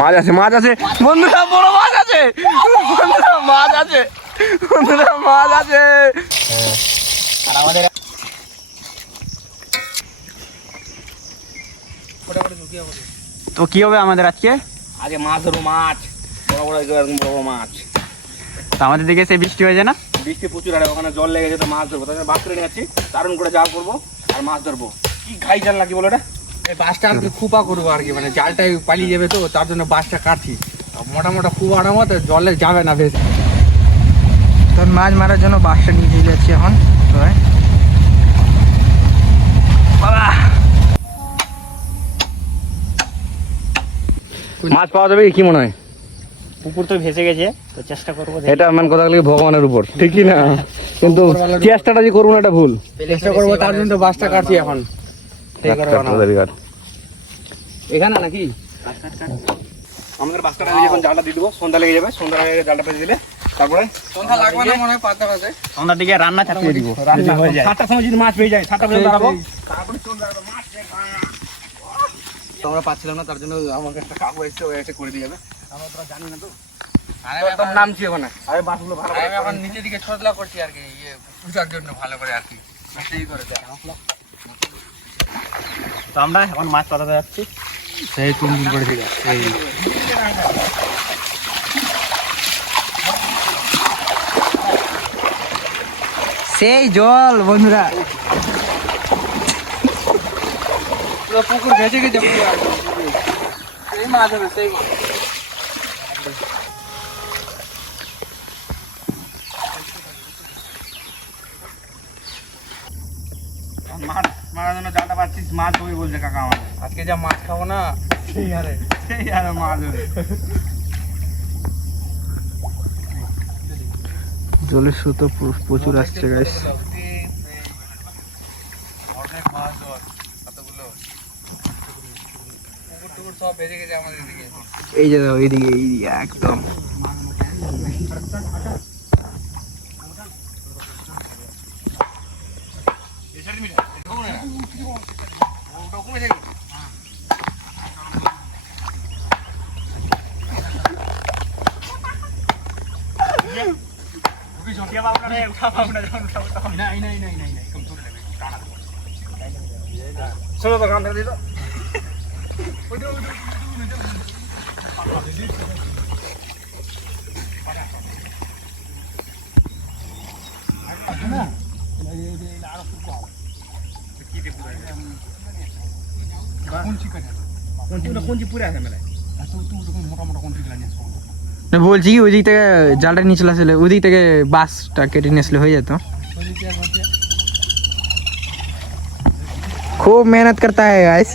মাছ আছে মাছ আছে বন্ধুরা, বড় মাছ আছে বন্ধুরা, মাছ আছে বন্ধুরা, মাছ আছে। আর আমাদের তো কি হবে আমাদের আজকে? আগে মাছ ধরবো, মাছ বড় বড় এরকম বড় বড় মাছ। তো আমাদের দিকে সেই বৃষ্টি হয়েছে না? বৃষ্টি প্রচুর, আর ওখানে জল লেগে যেত, মাছ ধরবো। তাই বাস করে নিয়ে যাচ্ছি, দারুণ করে জাল করবো আর মাছ ধরবো। কি ঘাই জাল নাকি বলো এটা? এই বাসটা আর কি খুপা করবো আর কি, মানে জালটাই পালিয়ে যাবে, তো তার জন্য বাসটা কাটছি। মোটা মোটা খুবাটার মতো জলে যাবে না বেশ। তখন মাছ মারার জন্য বাসটা নিয়ে চলে যাচ্ছি এখন। মাছ পাওয়া যাবে কি মনে হয়? পুকুর তো ভেসে গেছে, তো চেষ্টা করবো। এটা মানে কথা বলি ভগবানের উপর, ঠিকই না? কিন্তু চেষ্টাটা যে করবো না এটা ভুল। চেষ্টা করবো, তার জন্য তো বাসটা কাটছি এখন। এখানে নাকি আমাদের বাসটা এখন জালটা দিয়ে দেবো, সন্ধ্যা লেগে যাবে। সন্ধ্যা লেগে জালটা পেতে দিলে তারপরে সন্ধ্যা লাগবে না মনে হয়, 5টা বাজে। সন্ধ্যার দিকে রান্না চাপিয়ে দিব। 7টার সময় যদি মাছ পেয়ে যায়, 7টা পর্যন্ত দাঁড়াবো, তারপরে চলে যাবে মাছ। আমরা পাচ্ছিলাম না, তার জন্য আমাকে একটা কাকু এসে করে দিয়ে যাবে। আমরা তোরা জানি না তো। তোর নামছি ওখানে। আরে বাসগুলো ভালো করে আমি এখন নিচের দিকে ছোটলা করছি আর কি, পূজার জন্য ভালো করে আর কি। সেই করে দেয়। তো আমরা এখন মাছ পাতাতে যাচ্ছি। সেই তুম করেছিল সেই সেই জল বন্ধুরা, পুরো পুকুর ভেসে গেছে। সেই মাছ হবে, সেই মাছ মারার জন্য জালটা পাচ্ছিস, মাছ হবে বলছে কাকা আমার। আজকে যা মাছ খাবো না, সেই হারে মাছ হবে। জলের স্রোত প্রচুর আসছে গাইস। সব ভেসে গেছে আমাদের দিকে। এই যে এইদিকে এইদিকে একদম চলো তো গানটা দিয়ে দাও। বলছি কি, ওই দিক থেকে জালটা নিয়ে চলে আসলে, ওই দিক থেকে বাসটা কেটে নিয়ে আসলে হয়ে যেত। খুব মেহনত করতা है गाइस।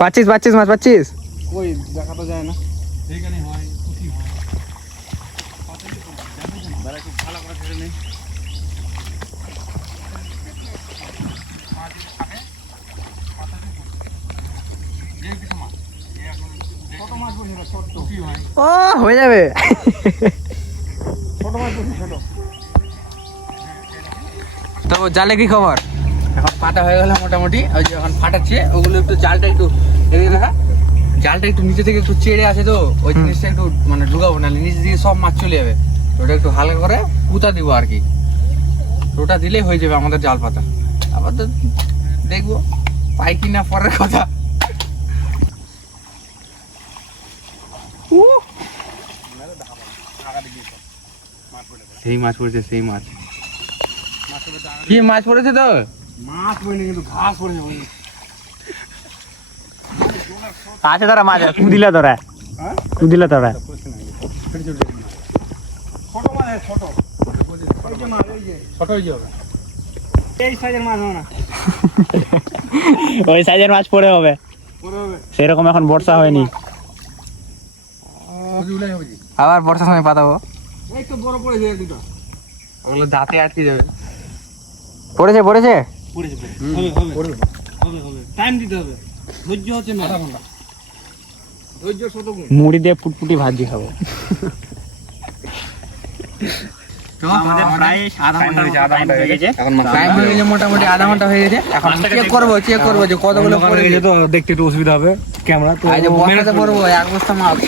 পাচ্ছিস পাচ্ছিস মাছ পাচ্ছিস? কই দেখা তো যায় না। ও হয়ে যাবে। তো জালে কি খবর? এখন পাটা হয়ে গেল মোটামুটি। ওই যে এখন ফাটাচ্ছে, ওগুলো একটু জালটা একটু দেখে দেখা, জালটা একটু নিচে থেকে একটু চেড়ে আছে, তো ওই জিনিসটা একটু মানে ঢুকাবো না, নিচে দিয়ে সব মাছ চলে যাবে। ওটা একটু হালকা করে পুঁতা দিব আর কি। ওটা দিলেই হয়ে যাবে আমাদের জাল পাতা। আবার তো দেখবো পাই কিনা পরের কথা। সেই মাছ পড়েছে, সেই মাছ। কি মাছ পড়েছে? তো মাছ পড়েনি, কিন্তু ঘাস পড়েছে। আছে তোরা মাছ কুদিলা, তোরা কুদিলা তোরা। ছোট মাছ, ছোট ছোট হয়ে যাবে। এই সাইজের মাছ হবে না। ওই সাইজের মাছ পড়ে হবে, সেরকম এখন বর্ষা হয়নি। আবার বর্ষার সময় পাতাবো। এই তো বড় পড়েছে দুটো, ওগুলো দাঁতে আটকে যাবে। পড়েছে পড়েছে হবে। টাইম দিতে হবে, ধৈর্য হচ্ছে না। মুড়ি দিয়ে ফুটফুটি ভাত দিয়ে খাবো। আমাদের প্রায় আধা ঘন্টা হয়ে গেছে। এখন মাছ টাইম হয়ে গেছে মোটামুটি আধা ঘন্টা হয়ে গেছে। এখন চেক করবো যে কতগুলো পড়ে গেছে। তো দেখতে একটু অসুবিধা হবে ক্যামেরা তো এই যে বস্তাতে পড়বো এক বস্তা মাছ।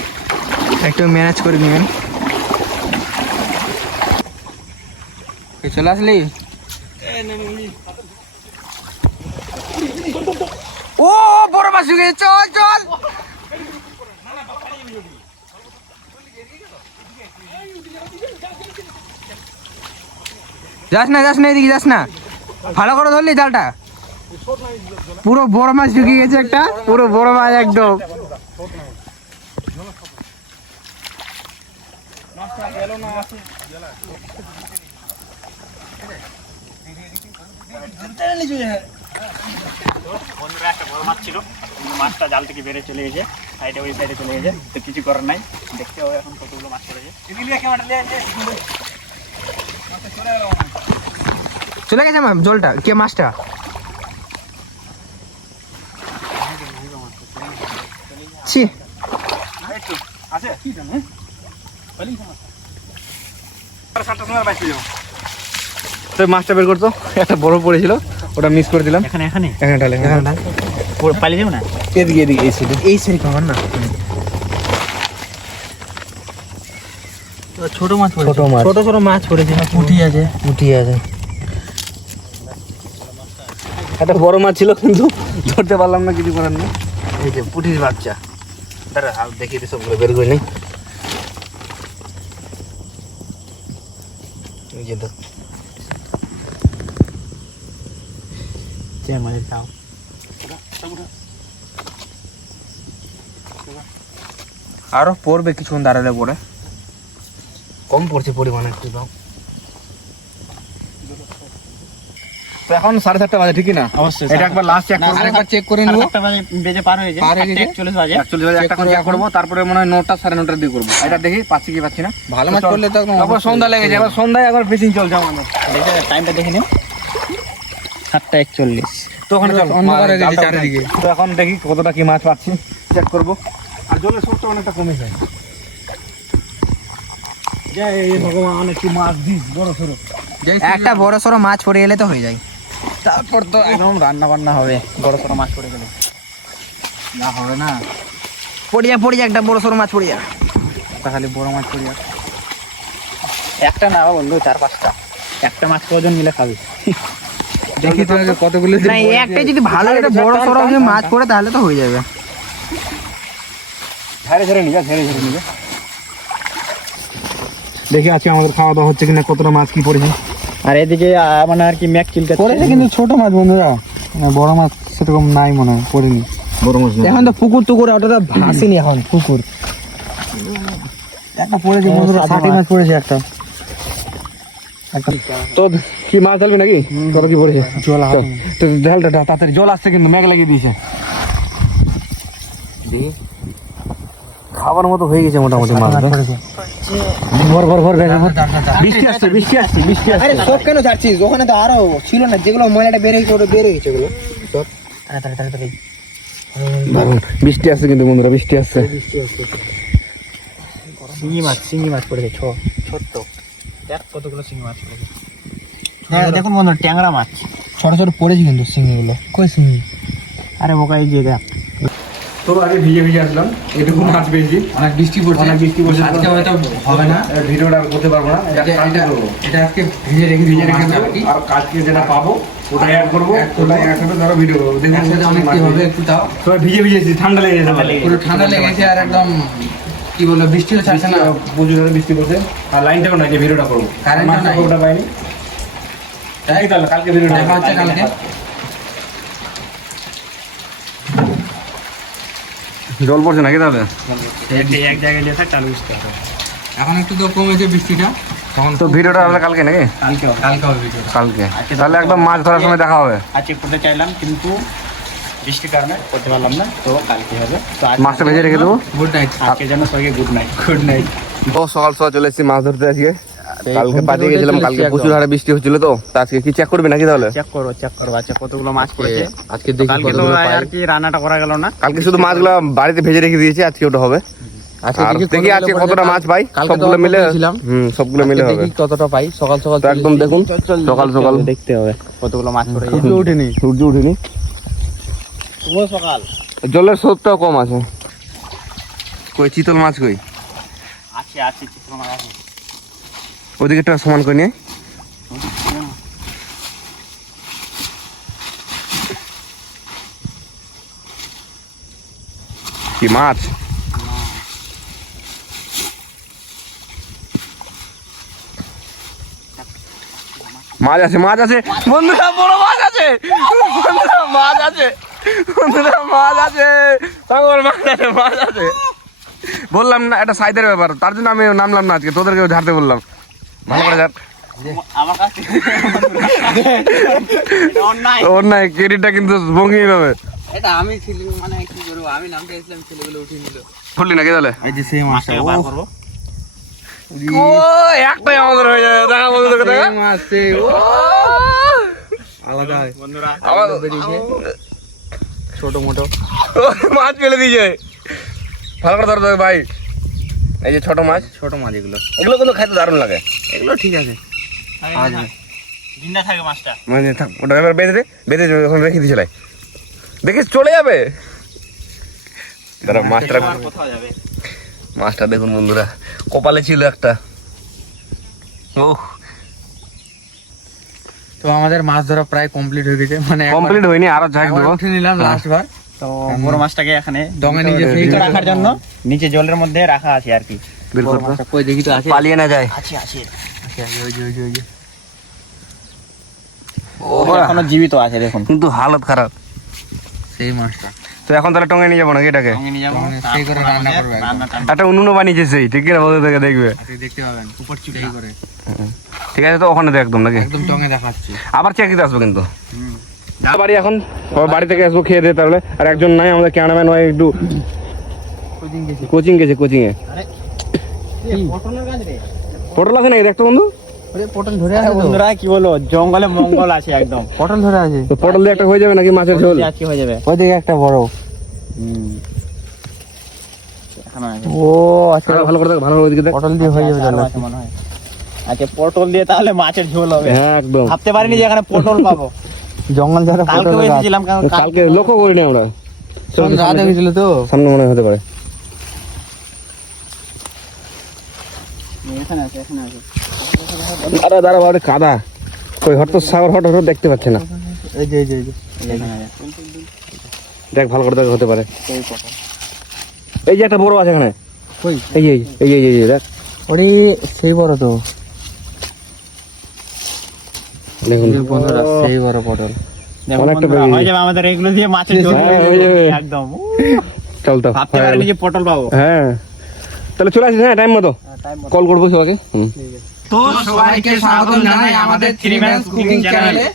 একটু ম্যানেজ করে নিবেন। চলে আসলি? ও বড় মাছ ঢুকে গেছে, চল চল। যাস না এদিকে যাস না, ভালো করে ধরলি জালটা। পুরো বড় মাছ ঢুকে গেছে একটা, পুরো বড় মাছ একদম। বন্ধুরা একটা বড় মাছ ছিল, কিন্তু মাছটা জাল থেকে বেড়ে চলে গেছে, ওই সাইডে চলে গেছে। তো কিছু করার নাই, দেখতে হবে এখন কতগুলো মাছ পড়েছে। চলে গেছে জলটা, কে মাছটা? ছি, আছে কি জানো তো মাছটা বের করতো, একটা বড় পড়েছিল, ওটা মিস করে দিলাম। এখানে এখানে ঢালে, পালিয়ে যাবো না। এদিকে এই ছিল এই সারি খাবার না। ছোট মাছ পড়েছে, ছোট ছোট মাছ পড়েছে, পুঁটি আছে। একটা বড় মাছ ছিল কিন্তু ধরতে পারলাম না, কিছু করার নেই। এই যে পুঁটির বাচ্চা, দাঁড়া হাল দেখিয়ে দিই, সবগুলো বের করে নেই। এই যে দেখ, মাছের দাও আরো পড়বে কিছুক্ষণ দাঁড়ালে পরে। কম পড়ছে পরিমাণ একটু দাও। তো এখন 7:30 বাজে, ঠিকই না? অবশ্যই। এটা একবার লাস্ট চেক করবো, আরেকবার চেক করে নেবো। 7:30 বাজে বেজে পার হয়ে যায়, পার হয়ে গেছে। 41 বাজে। অ্যাকচুয়ালি একটা করে চেক করবো, তারপরে মনে হয় 9টা 9:30 দিয়ে করবো। এটা দেখি পাচ্ছি কি পাচ্ছি না। ভালো মাছ পড়লে তো একদম তারপর সন্ধ্যা লেগে যায়, এবার সন্ধ্যায় একবার ফিশিং চলছে আমাদের। দেখে টাইমটা দেখে নিন, 7:41। তো ওখানে চল, অন্ধকার হয়ে গেছে জালটা চারিদিকে। উঠাই। তো এখন দেখি কতটা কি মাছ পাচ্ছি, চেক করবো। আর জলের স্রোতটা অনেকটা কমে যায়। জয় ভগবান, অনেক কি মাছ দিস বড় সড়ো। একটা বড় সড়ো মাছ পড়ে গেলে তো হয়ে যায়। তারপর তো একদম রান্না বান্না হবে, বড় সড়ো মাছ পড়ে গেলে। না হবে না, পড়ে যা একটা বড় সড়ো মাছ পড়ে যা। খালি বড় মাছ পড়ে যাবে। একটা না বন্ধু, 4-5টা। একটা মাছ কজন মিলে খাবি? দেখি তো আগে কতগুলো না, একটা যদি ভালো একটা বড় সড়ো মাছ পড়ে তাহলে তো হয়ে যাবে। ঝেড়ে ঝেড়ে নিবে, ঝেড়ে ঝেড়ে নিবে। দেখি আজকে আমাদের খাওয়া দাওয়া হচ্ছে কিনা, কতটা মাছ কি পড়েছে। আর এদিকে মানে আর কি ম্যাক চিলকাচ্ছে। পড়েছে কিন্তু ছোট মাছ বন্ধুরা, বড় মাছ সেরকম নাই মনে হয়, পড়েনি। বড় মাছ এখন তো পুকুর টুকুর অতটা ভাসেনি, এখন পুকুর একটা পড়েছে বন্ধুরা, 60 মাছ পড়েছে একটা। তো কি মাছ ঢালবি নাকি? কত কি পড়েছে? জল তো ঢালটা তাড়াতাড়ি, জল আসছে কিন্তু, মেঘ লাগিয়ে দিয়েছে। খাবার মতো হয়ে গেছে মোটামুটি মাছ। ভর ভর ভর বৃষ্টি আসছে, বৃষ্টি আসছে, বৃষ্টি আসছে। আরে সব কেন ছাড়ছিস? ওখানে তো আরো ছিল না, যেগুলো ময়লাটা বেড়ে গেছে ওটা বেড়ে গেছে ওগুলো। দারুণ বৃষ্টি আসছে কিন্তু বন্ধুরা, বৃষ্টি আসছে। শিঙি মাছ পড়েছে, ছোট্ট। দেখ কতগুলো শিঙি মাছ পড়েছে। হ্যাঁ দেখুন বন্ধু, ট্যাংরা মাছ ছোট ছোট পড়েছে কিন্তু শিঙিগুলো। কই শিঙি? আরে বোকা, এই যে দেখ। তো আগে ভিজে ভিজে আসলাম, এটুকু মাছ পেয়েছি। অনেক বৃষ্টি পড়ছে, অনেক বৃষ্টি পড়ছে। আজকে হয়তো হবে না, ভিডিওটা আর করতে পারবো না, এটা করবো। এটা আজকে ভিজে রেখে দেবো। আর কালকে যেটা পাবো ওটাই অ্যাড করবো, ওটাই একসাথে ধরো ভিডিও করবো। একসাথে অনেক কি হবে একটু তাও। সবাই ভিজে ভিজেছি, ঠান্ডা লেগে গেছে। পুরো ঠান্ডা লেগেছে আর একদম কি বলবো, বৃষ্টিও ছাড়ছে না। প্রচুর জোরে বৃষ্টি পড়ছে, আর লাইনটাও নাই যে ভিডিওটা করবো। কারেন্টটা নাই। ওটা পাইনি। তাই তাহলে কালকে ভিডিওটা দেখা হচ্ছে কালকে। জল পড়ছে নাকি তাহলে? এক জায়গায় যেয়ে থাক, তাহলে বুঝতে হবে। এখন একটু তো কমেছে বৃষ্টিটা, তখন তো ভিডিওটা তাহলে কালকে নাকি? কালকে হবে ভিডিও। কালকে তাহলে একদম মাছ ধরার সময় দেখা হবে। আজকে করতে চাইলাম কিন্তু বৃষ্টির কারণে করতে পারলাম না, তো কালকে হবে। তো মাছটা ভেজে রেখে দেবো। Good night. আজকে যেন সবাইকে গুড নাইট। Good night. তো সকাল সকাল চলে এসেছি মাছ ধরতে আজকে। কালকে পাঠিয়ে গেছিলাম, কালকে প্রচুর হারে বৃষ্টি হচ্ছিল, তো আজকে কি চেক করবি নাকি তাহলে? চেক করো আচ্ছা কতগুলো মাছ পড়েছে আজকে দেখি কালকে তো আর কি রান্নাটা করা গেল না। কালকে শুধু মাছগুলো বাড়িতে ভেজে রেখে দিয়েছি, আজকে ওটা হবে। আজকে আর দেখি দেখি আজকে কতটা মাছ পাই, কালকে তো সবগুলো অল্প মিলে পেয়েছিলাম। সবগুলো মিলে আজকে হবে। দেখি কতটা পাই, সকাল সকাল তো একদম দেখুন সকাল সকাল দেখতে হবে কতগুলো মাছ পড়ে সূর্য ওঠেনি। সূর্য উঠেনি, শুভ সকাল। জলের স্রোতটাও কম আছে। কই চিতল মাছ কই? আছে আছে চিত্র মাছ আছে। ওদিকে একটু সমান করে নিয়ে। কি মাছ? মাছ আছে, মাছ আছে বন্ধুরা, বড় মাছ আছে বন্ধুরা, মাছ আছে বন্ধুরা, মাছ আছে সাগর, মাছ আছে, মাছ আছে। বললাম না এটা সাইদের ব্যাপার, তার জন্য আমি নামলাম না আজকে, তোদেরকে ঝাড়তে বললাম। ভালো করে ঝাড়। আমার কাছে অন্যায়। ওর নাই ক্রেডিটটা কিন্তু ভঙ্গি হবে। এটা আমি ছিলাম, মানে কি করবো, আমি নামতে এসেছিলাম, ছেলেগুলো উঠিয়ে নিল। ফুললি নাকি তাহলে? এই যে সেই মাছটা, মাছটাকে বার করবো। ও একটাই আমাদের হয়ে যাবে, দেখা বন্ধুদেরকে দেখা। সেই মাছ, সেই ও আলাদা হয়। বন্ধুরা আবার বেরিয়েছে ছোট মোটো। মাছ ফেলে দিয়েছে, ভালো করে ধরো ভাই। এই যে ছোট মাছ, ছোট মাছ এগুলো, এগুলো কিন্তু খাইতে দারুণ লাগে। এগুলো ঠিক আছে। জিন্দা থাকে মাছটা। মানে থাক, ওটা এবার বেঁধে দে, বেঁধে দে, ওখানে রেখে দিয়ে চলাই, দেখিস চলে যাবে। দাঁড়া মাছটা, আর কোথাও যাবে? মাছটা দেখুন বন্ধুরা, কপালে ছিল একটা। ওহ তো আমাদের মাছ ধরা প্রায় কমপ্লিট হয়ে গেছে, মানে কমপ্লিট হয়নি, আরো ঝাঁক দেবো। উঠে নিলাম লাস্ট বার। তো বড় মাছটাকে এখানে ডঙে নিজে ভিতরে রাখার জন্য নিচে জলের মধ্যে রাখা আছে আর কি। বের বড় করতে মাছটা কই দেখি তো আছে। পালিয়ে না যায়। আছে আছে। ওই যে, ওই যে, ওই যে। ও এখনো জীবিত আছে দেখুন। কিন্তু হালত খারাপ। সেই মাছটা তো এখন তাহলে টঙ্গে নিয়ে যাবো নাকি এটাকে? সঙ্গে নিয়ে যাবো, মানে সেই করে তারপর রান্না আমাদের করবে একদম। রান্নাটা একটা উনুনও বানিয়েছে সেই, ঠিক আছে বলতে থেকে দেখবে। আপনি দেখতে পাবেন উপর চুটাই করে ঠিক আছে, তো ওখানে তো একদম নাকি একদম টঙে দেখাচ্ছি। আবার চেক দিতে আসবো কিন্তু। বাড়ি এখন সবাই বাড়ি থেকে আসবো খেয়ে দিয়ে তাহলে। আর একজন নাই আমাদের ক্যামেরাম্যান, হয় একটু কোচিং গেছে, কোচিং এ। পটলের গাছ রে। পটল আছে নাকি দেখতো বন্ধু? পটল ধরে আছে তো, বন্ধুরা কি বলো, জঙ্গলে মঙ্গল আছে একদম। পটল ধরে আছে। তো পটল দিয়ে একটা হয়ে যাবে নাকি মাছের ঝোল? আজকে হয়ে যাবে। ওই দিকে একটা বড়। এখনো আছে। ও আচ্ছা, ভালো করে দেখ, ভালো করে ওইদিকে দেখ। পটল দিয়ে হয়ে যাবে আরো তাহলে। আছে মনে হয়। আচ্ছা পটল দিয়ে তাহলে মাছের ঝোল হবে। হ্যাঁ একদম। ভাবতে পারিনি যে এখানে পটল পাবো। জঙ্গল ঝাড়ে কালকে পটল গাছ। এসেছিলাম, কারণ কালকে লক্ষ্য করিনি আমরা, কোন রাতে গেছিল তো। সামনে মনে হয় হতে পারে। এখানে আছে, এখানে আছে। আরে দাঁড়া বাড়ি কাদা, কই হট তো সাগর, হট হট দেখতে পাচ্ছে না। এই যে, এই যে, এই যে। এখানে আছে। দেখ ভালো করে দেখ, হতে পারে। এই পটল। এই যে একটা বড় আছে এখানে, কই? এই এই এই এই এই দেখ, ওরে সেই বড় তো। দেখুন বন্ধুরা সেই বড় পটল। দেখো অনেকটা বন্ধুরা, বেরিয়ে হয়ে যাবে আমাদের এগুলো দিয়ে মাছের ঝোল। হ্যাঁ, হয়ে যাবে। একদম চল তো। ভাবতে পারিনি যে পটল পাবো। হ্যাঁ তাহলে চলে আসিস, হ্যাঁ টাইম মতো কল করবো সবাইকে। তো সবাইকে স্বাগত জানাই আমাদের 3 ম্যানস কুকিং চ্যানেলে।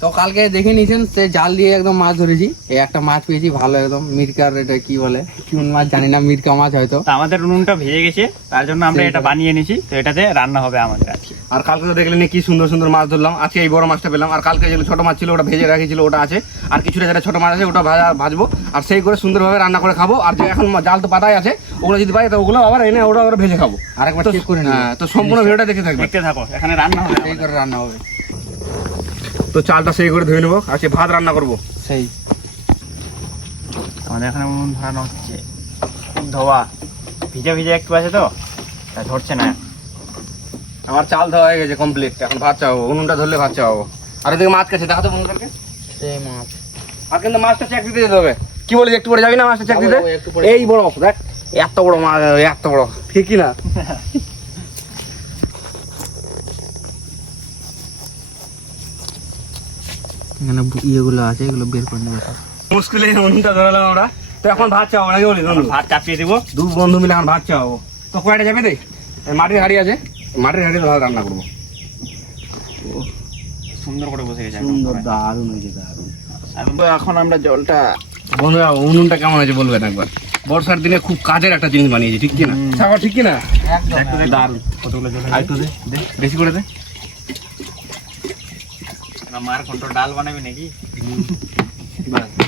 তো কালকে দেখে নিয়েছেন, সে জাল দিয়ে একদম মাছ ধরেছি। এই একটা মাছ পেয়েছি ভালো একদম, মিরকার, এটা কি বলে, কোন মাছ জানি না, মিরকা মাছ হয়তো। তো আমাদের উনুনটা ভেজে গেছে, তার জন্য আমরা এটা বানিয়ে নিয়েছি। তো এটাতে রান্না হবে আমাদের আজকে। আর কালকে তো দেখলেন কি সুন্দর সুন্দর মাছ ধরলাম, আজকে এই বড় মাছটা পেলাম। আর কালকে যেগুলো ছোট মাছ ছিল ওটা ভেজে রেখেছিল, ওটা আছে। আর কিছুটা যেটা ছোট মাছ আছে ওটা ভাজবো, আর সেই করে সুন্দরভাবে রান্না করে খাবো। আর যে এখন জাল তো পাতাই আছে, ওগুলো যদি পাই তো ওগুলো আবার এনে ওটা আবার ভেজে খাবো। আরেকবার তো চেক করে নিই। হ্যাঁ, তো সম্পূর্ণ ভিডিওটা দেখে থাকবে। দেখতে থাকো, এখানে রান্না হবে সেই আমাদের। করে রান্না হবে। তো চালটা সেই করে ধুয়ে নেবো, আজকে ভাত রান্না করবো। সেই আমাদের এখানে উনুন ধরানো হচ্ছে, খুব ধোয়া, ভিজে ভিজে একটু আছে তো, তাই ধরছে না। আমার চাল ধোয়া হয়ে গেছে কমপ্লিট, এখন ভাত চাওয়াবো, উনুনটা ধরলে ভাত চাওয়াবো। আর এদিকে মাছ কাছে দেখাতো বন্ধুদেরকে। সেই মাছ। আর কিন্তু মাছটা চেক দিতে যেতে হবে। কি বলিস, একটু পরে যাবি না মাছটা চেক দিতে? যাবো, একটু পরে এই বড় দেখ, এত বড় মাছ, এত বড়, ঠিকই না? এখানে ইয়েগুলো আছে, এগুলো বের করে নেবে। মুশকিলে উনুনটা ধরালাম আমরা। তো এখন ভাত চাওয়াবো নাকি বলিস বন্ধু? ভাত চাপিয়ে দিব। দু বন্ধু মিলে এখন ভাত চাওয়াবো। তো কয়টা যাবে রে? এই মাটির হাঁড়ি আছে, মাটির হাঁড়ি ভাত রান্না করবো। সুন্দর করে বসে গেছে দারুণ হয়েছে, দারুণ। তো এখন আমরা জলটা বন্ধুরা উনুনটা কেমন হয়েছে বলবেন একবার। বর্ষার দিনে খুব কাজের একটা জিনিস বানিয়েছি, ঠিক কি না? সাগর ঠিক কি না? দারুণ। কতগুলো জল আর একটু দে, দে, বেশি করে দে। মার কন্ট্রোল ডাল বানাবি নাকি?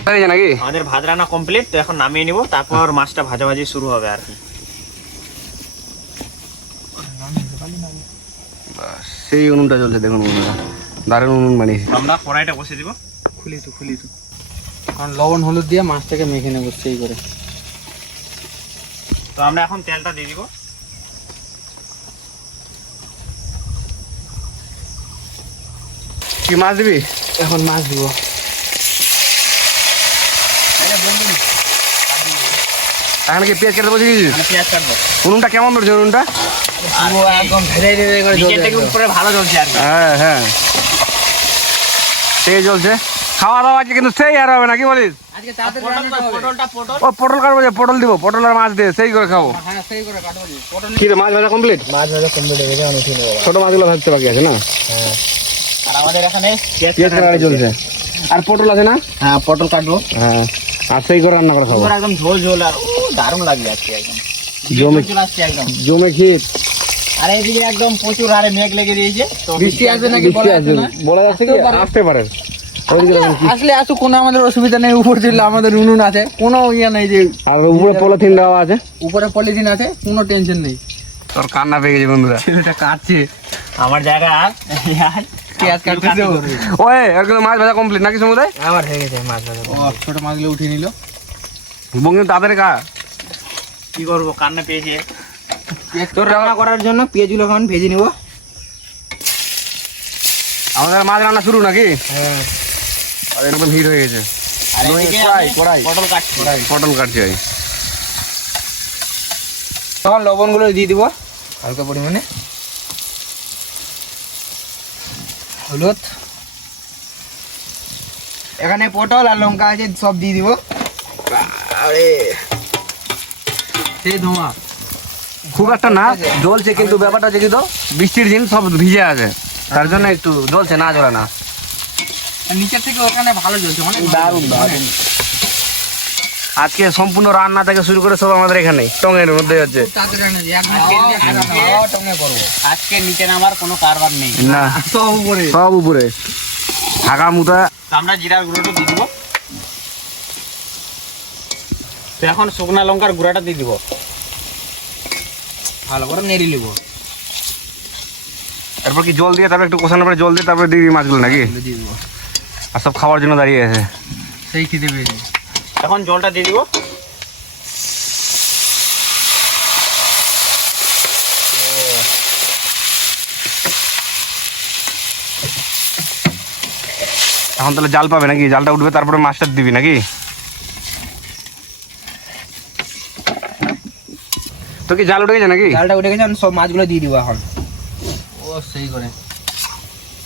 হয়েছে নাকি? আমাদের ভাত রান্না কমপ্লিট। তো এখন নামিয়ে নিব, তারপর মাছটা ভাজাভাজি শুরু হবে আর কি। বাস, সেই উনুনটা চলছে দেখুন বন্ধুরা, দারুণ উনুন বানিয়েছি। আমরা কড়াইটা বসে দিব। খুলি তো কারণ লবণ হলুদ দিয়ে মাছটাকে মেখে নেবো সেই করে। তো আমরা এখন তেলটা দিয়ে দিব। কি মাছ দিবি? এখন মাছ দিব। এখন কি পেঁয়াজ কেটে বসে দিয়েছিস? আমি পেঁয়াজ কাটবো। উনুনটা কেমন ধরছে উনুনটা? একদম ভেজে ভেজে করে নিচের জ্বলবে থেকে একদম। উপরে ভালো জ্বলছে আর কি। হ্যাঁ হ্যাঁ, সেই চলছে। খাওয়া দাওয়া আজকে কিন্তু সেই আর হবে না, কি বলিস? আজকে তাড়াতাড়ি রান্নাটা হবে। পটল ও পটল কাটবো, যে পটল দিব, পটল আর মাছ দিয়ে সেই করে খাবো। হ্যাঁ সেই করে কাটবো। পটল কি রে, মাছ ভাজা কমপ্লিট? মাছ ভাজা কমপ্লিট হয়ে গেছে, আমি উঠিয়ে নেবো। ছোট মাছগুলো ভাজতে বাকি আছে না? আর আমাদের এখানে পেঁয়াজ কাটা চলছে। আর পটল আছে না? হ্যাঁ পটল কাটবো। হ্যাঁ, আর সেই করে রান্না করে খাবো। পুরো একদম ঝোল ঝোল আর দারুণ লাগবে আজকে একদম। জমে চলে আসছে একদম। জমে ক্ষীর। আর এইদিকে একদম প্রচুর হারে মেঘ লেগে দিয়েছে। তো বৃষ্টি আসবে নাকি বৃষ্টি বলা আসবে, যাচ্ছে না। বলা যাচ্ছে কি আসতে পারে। ওইদিকে দেখুন কি- আসলে আসুক, কোনো আমাদের অসুবিধা নেই। উপর দিলে আমাদের উনুন আছে, কোনো ইয়ে নেই যে আর উপরে পলিথিন দেওয়া আছে। উপরে পলিথিন আছে, কোনো টেনশন নেই। তোর কান্না পেয়ে গেছে বন্ধুরা। ছেলেটা কাটছে আমার জায়গা পেঁয়াজ কাটতেছে। ওই আর কিন্তু মাছ ভাজা কমপ্লিট নাকি সমুদায়? আমার হয়ে গেছে মাছ ভাজা। ছোট মাছগুলো উঠিয়ে নিল। বঙ্গিম তাদের কা কি করবো, কান্না পেয়েছে। তোর রান্না করার জন্য পেঁয়াজগুলো এখন ভেজে নিব। আমাদের মাছ রান্না শুরু নাকি? হ্যাঁ আর একদম হিট হয়ে গেছে। আর এদিকে কড়াই, আমি কড়াই। পটল কাটছি। পটল কাটছি আমি। তখন লবণগুলো দিয়ে দিব হালকা পরিমাণে, হলুদ, এখানে পটল আর লঙ্কা আছে, সব দিয়ে দিব। সেই ধোঁয়া খুব একটা না জ্বলছে, কিন্তু ব্যাপারটা হচ্ছে কি তো বৃষ্টির দিন সব ভিজে আছে, তার জন্য একটু জ্বলছে, না জ্বলে না। নিচের থেকে ওখানে ভালো জ্বলছে, মানে দারুণ দারুণ। আজকে সম্পূর্ণ রান্না থেকে শুরু করে সব আমাদের এখানে টঙের মধ্যে হচ্ছে। আজকে নিচে নামার কোনো কারবার নেই। না, সব উপরে। সব উপরে ঢাকা মুটা। তো আমরা জিরার গুঁড়োটা দিয়ে দিব। তো এখন শুকনা লঙ্কার গুঁড়াটা দিয়ে দিব। ভালো করে নেড়ে নিব। এরপর কি জল দিয়ে, তারপর একটু কষানোর পরে জল দিয়ে তারপরে দিয়ে দিবি মাছগুলো নাকি? দিয়ে দিব। আর সব খাওয়ার জন্য দাঁড়িয়ে আছে। সেই খিদে পেয়েছে। এখন জলটা দিয়ে দিব। এখন তাহলে জাল পাবে নাকি? জালটা উঠবে তারপরে মাছটা দিবি নাকি? তো কি জাল উঠে গেছে নাকি? জালটা উঠে গেছে, আমি সব মাছগুলো দিয়ে দিব এখন। ও সেই করে।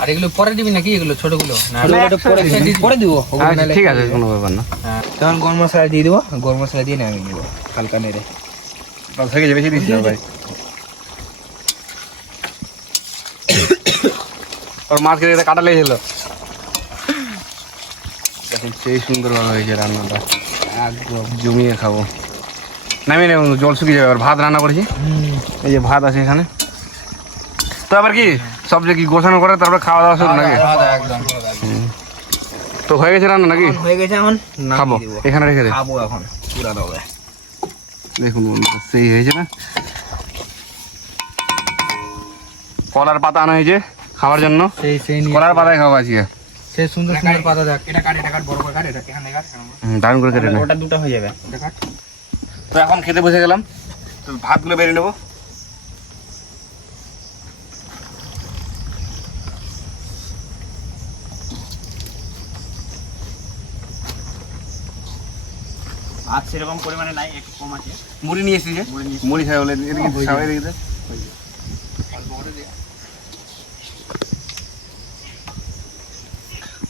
আর এগুলো পরে দিবি নাকি? এগুলো ছোটগুলো না পরে দিব। আচ্ছা, ঠিক আছে, কোনো ব্যাপার না। তখন গরম মশলা দিয়ে দিব। গরম মশলা দিয়ে নামিয়ে নিব হালকা নেড়ে। থেকে যাবে, বেশি দিস না ভাই। ওর মাছ কেটে কাটা লেগেছিল। দেখুন সেই সুন্দরভাবে হয়েছে রান্নাটা, একদম জমিয়ে খাবো। নামিয়ে নেব, জল শুকিয়ে যাবে। আর ভাত রান্না করেছি, এই যে ভাত আছে এখানে। তো আবার কি সব যে কি গোছানো করে তারপরে খাওয়া দাওয়া শুরু নাকি? একদম তো হয়ে গেছে রান্না নাকি? হয়ে গেছে, এখন খাবো, নামিয়ে দিব। এখানে রেখে দে। খাবো এখন পুরা দেবে। দেখুন বন্ধুরা, সেই হয়েছে না? কলার পাতা আনা হয়েছে খাওয়ার জন্য। সেই কলার পাতায় খাবো আজকে। সেই সুন্দর সুন্দর পাতা দেখ। এটা কাট বড় করে কাট, এটা এখানে কাট। দারুণ করে কেটে নে। ওটা দুটো হয়ে যাবে। এটা কাট। তো এখন খেতে বসে গেলাম, তো ভাতগুলো বেরিয়ে নেবো। ভাত সেরকম পরিমাণে নাই, একটু কম আছে। মুড়ি নিয়ে এসেছি যে, মুড়ি খাই বলে এদিকে সবাই এদিকে দে।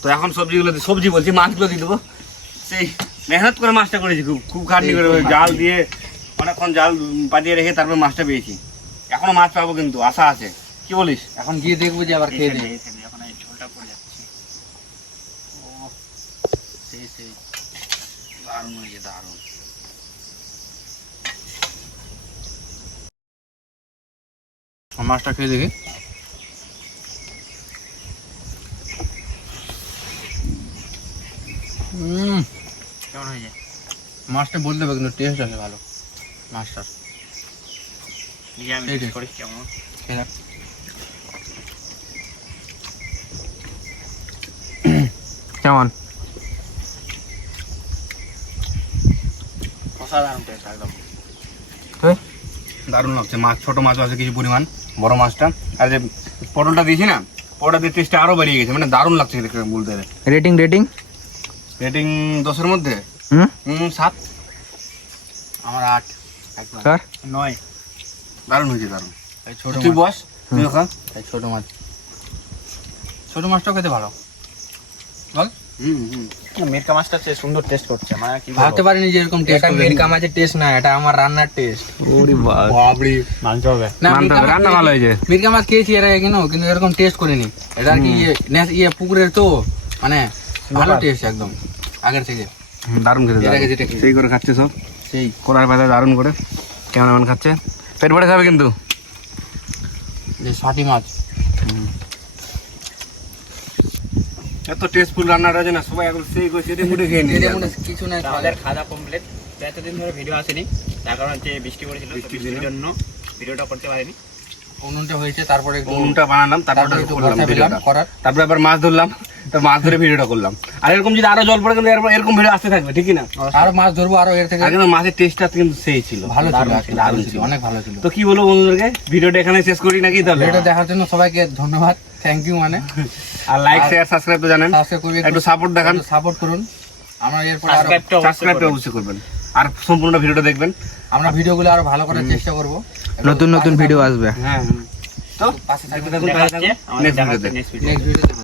তো এখন সবজিগুলো সবজি বলছি, মাছগুলো দিয়ে দেবো। সেই মেহনত করে মাছটা করেছি, খুব খুব খাটনি করে জাল দিয়ে অনেকক্ষণ জাল পাতিয়ে রেখে তারপর মাছটা পেয়েছি। এখনো মাছ পাবো, কিন্তু আশা আছে, কি বলিস? এখন গিয়ে দেখবো যে আবার খেয়ে দিই। এখন এই ঝোলটা পড়ে যাচ্ছে। সেই দারুণ হয়েছে, দারুণ। মাছটা খেয়ে দেখি। কেমন হয়েছে? মাছটা বলতে হবে, কিন্তু টেস্ট আছে ভালো মাছটার। নিজে আমি এই যে। করি কেমন খেয়ে দেখ। কেমন? অসাধারণ টেস্ট একদম। দারুণ লাগছে। মাছ, ছোট মাছও আছে কিছু পরিমাণ, বড় মাছটা। আর যে পটলটা দিয়েছি না, পটলটা দিয়ে টেস্টটা আরো বেরিয়ে গেছে, মানে দারুণ লাগছে দেখে বলতে গেলে। রেটিং রেটিং রেটিং 10-এর মধ্যে হুম 7। আমার 8 একদম। স্যার 9 দারুণ হয়েছে, দারুণ। এই ছোট তুই মাছ, বস, তুই খা। এই ছোট মাছ, ছোট মাছটাও খেতে ভালো। বল, মিরকা মাছটা সে সুন্দর টেস্ট করছে, মানে কি ভাবতে পারিনি যে এরকম টেস্ট এটা মিরকা মাছের টেস্ট না, এটা আমার রান্নার টেস্ট। ওরে বাবা, বাবরে। মানতে হবে। না, মানতে মিরকা হবে, মাছ রান্না ভালো হয়েছে। মিরকা মাছ খেয়েছি এর আগে কিন্তু এরকম টেস্ট করিনি। এটা আর কি ইয়ে পুকুরের তো, মানে ভালো টেস্ট একদম আগের থেকে। দারুণ খেতে, যেটাকে দারুণ। যেটা খেয়েছি। সেই করে খাচ্ছে সব, সেই কলার পাতা দারুণ করে। ক্যামেরাম্যান খাচ্ছে, পেট ভরে খাবে কিন্তু। যে ষাটি মাছ, এত টেস্টফুল রান্নাটা আছে না, সবাই এখন সেই করে সেটা মুড়ে খেয়ে নিয়ে এদের যাবে। মধ্যে কিছু নাই। আমাদের খাওয়া কমপ্লিট। এতদিন ধরে ভিডিও আসেনি, তার কারণ হচ্ছে বৃষ্টি পড়েছিল, তো বৃষ্টির জন্য ভিডিওটা করতে পারিনি। উনুনটা হয়েছে, তারপরে একটু উনুনটা বানালাম, তারপরে তারপরে একটু করলাম বসা পেলাম ভিডিওটা। করার। তারপরে আবার মাছ ধরলাম, তো মাছ ধরে ভিডিওটা করলাম। আর এরকম যদি আরো জল পড়ে কিন্তু এরকম ভিডিও আসতে থাকবে, ঠিকই না? আরো মাছ ধরবো, আরো এর থেকে আর কিন্তু মাছের টেস্টটা কিন্তু সেই ছিল, ভালো ছিল, দারুণ আসলে দারুণ ভালো ছিল, অনেক ভালো ছিল। তো কি বলবো বন্ধুদেরকে, ভিডিওটা এখানে শেষ করি নাকি তাহলে? ভিডিওটা দেখার জন্য সবাইকে ধন্যবাদ, থ্যাংক ইউ। মানে আর লাইক শেয়ার সাবস্ক্রাইব তো জানেন, সাবস্ক্রাইব করুন, একটু সাপোর্ট দেখান। সাপোর্ট করুন। আমরা এরপর আরো সাবস্ক্রাইবটা অবশ্যই করবেন, আর সম্পূর্ণ ভিডিওটা দেখবেন। আমরা ভিডিওগুলো আরো ভালো করার চেষ্টা করব। নতুন নতুন ভিডিও আসবে। হ্যাঁ, তো পাশে থাকবেন। দেখতে থাকুন, দেখা পাশে হচ্ছে থাকুন। আমাদের নেক্সট দেখা হচ্ছে ভিডিওতে। Next video. নেক্সট ভিডিওতে